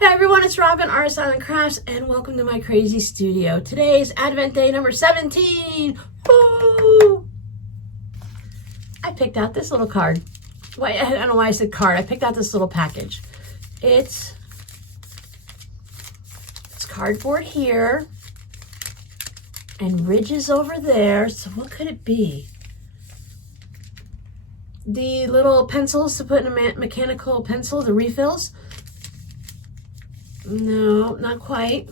Hey everyone, it's Robin, Artist Island Crafts, and welcome to my crazy studio. Today is Advent Day number 17. Woo! I picked out this little card. Why, I don't know why I said card. I picked out this little package. It's cardboard here and ridges over there. So what could it be? The little pencils to put in a mechanical pencil, the refills. No, not quite.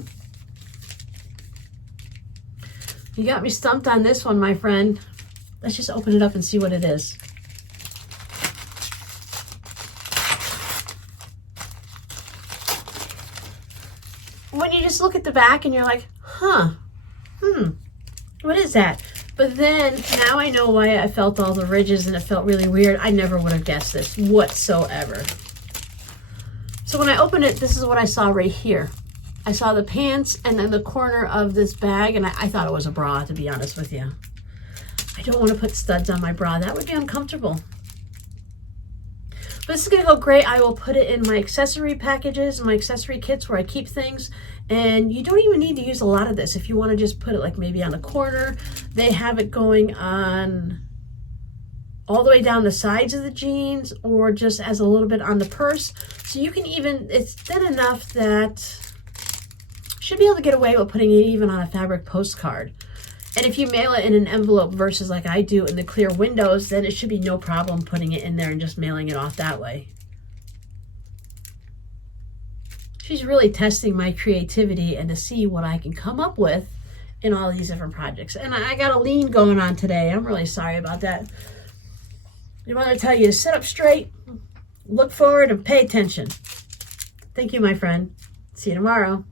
You got me stumped on this one, my friend. Let's just open it up and see what it is. When you just look at the back and you're like, what is that? But then, now I know why I felt all the ridges and it felt really weird. I never would have guessed this whatsoever. So when I opened it, this is what I saw right here. I saw the pants and then the corner of this bag, and I thought it was a bra, to be honest with you. I don't want to put studs on my bra. That would be uncomfortable. But this is going to go great. I will put it in my accessory packages, my accessory kits where I keep things. And you don't even need to use a lot of this. If you want to just put it like maybe on a corner, they have it going on all the way down the sides of the jeans or just as a little bit on the purse. So you can even, it's thin enough that you should be able to get away with putting it even on a fabric postcard. And if you mail it in an envelope versus like I do in the clear windows, then it should be no problem putting it in there and just mailing it off that way. She's really testing my creativity and to see what I can come up with in all these different projects. And I got a lean going on today. I'm really sorry about that. I want to tell you to sit up straight, look forward, and pay attention. Thank you, my friend. See you tomorrow.